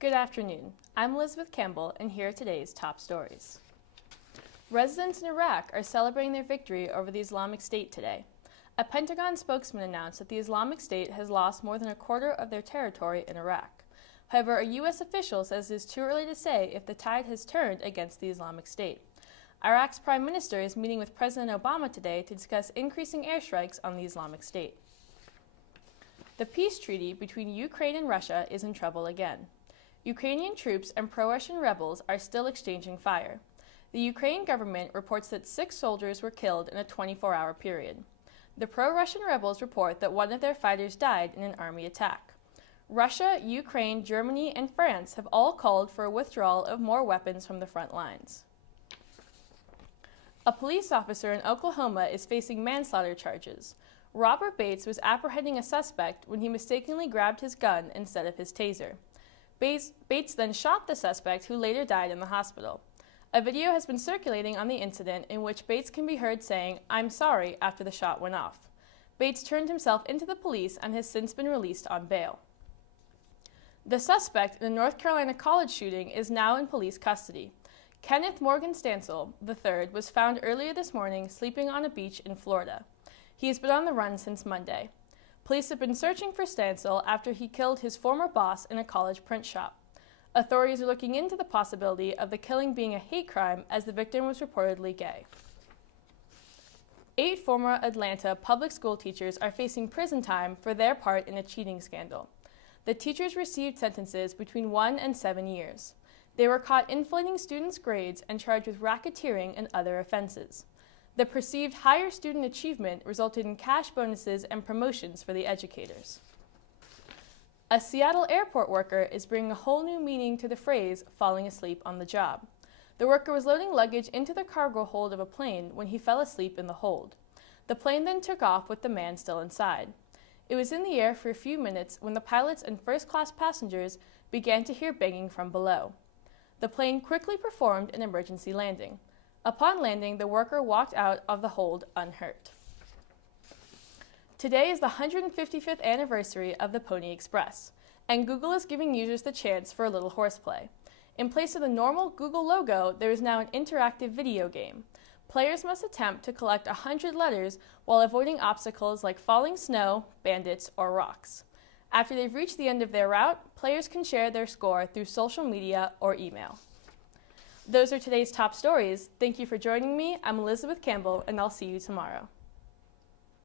Good afternoon. I'm Elizabeth Campbell, and here are today's top stories. Residents in Iraq are celebrating their victory over the Islamic State today. A Pentagon spokesman announced that the Islamic State has lost more than a quarter of their territory in Iraq. However, a U.S. official says it is too early to say if the tide has turned against the Islamic State. Iraq's Prime Minister is meeting with President Obama today to discuss increasing airstrikes on the Islamic State. The peace treaty between Ukraine and Russia is in trouble again. Ukrainian troops and pro-Russian rebels are still exchanging fire. The Ukraine government reports that 6 soldiers were killed in a 24-hour period. The pro-Russian rebels report that one of their fighters died in an army attack. Russia, Ukraine, Germany, and France have all called for a withdrawal of more weapons from the front lines. A police officer in Oklahoma is facing manslaughter charges. Robert Bates was apprehending a suspect when he mistakenly grabbed his gun instead of his taser. Bates then shot the suspect, who later died in the hospital. A video has been circulating on the incident in which Bates can be heard saying, "I'm sorry," after the shot went off. Bates turned himself into the police and has since been released on bail. The suspect in the North Carolina college shooting is now in police custody. Kenneth Morgan Stansel III was found earlier this morning sleeping on a beach in Florida. He has been on the run since Monday. Police have been searching for Stansel after he killed his former boss in a college print shop. Authorities are looking into the possibility of the killing being a hate crime, as the victim was reportedly gay. 8 former Atlanta public school teachers are facing prison time for their part in a cheating scandal. The teachers received sentences between 1 and 7 years. They were caught inflating students' grades and charged with racketeering and other offenses. The perceived higher student achievement resulted in cash bonuses and promotions for the educators. A Seattle airport worker is bringing a whole new meaning to the phrase falling asleep on the job. The worker was loading luggage into the cargo hold of a plane when he fell asleep in the hold. The plane then took off with the man still inside. It was in the air for a few minutes when the pilots and first-class passengers began to hear banging from below. The plane quickly performed an emergency landing. Upon landing, the worker walked out of the hold unhurt. Today is the 155th anniversary of the Pony Express, and Google is giving users the chance for a little horseplay. In place of the normal Google logo, there is now an interactive video game. Players must attempt to collect 100 letters while avoiding obstacles like falling snow, bandits, or rocks. After they've reached the end of their route, players can share their score through social media or email. Those are today's top stories. Thank you for joining me. I'm Elizabeth Campbell, and I'll see you tomorrow.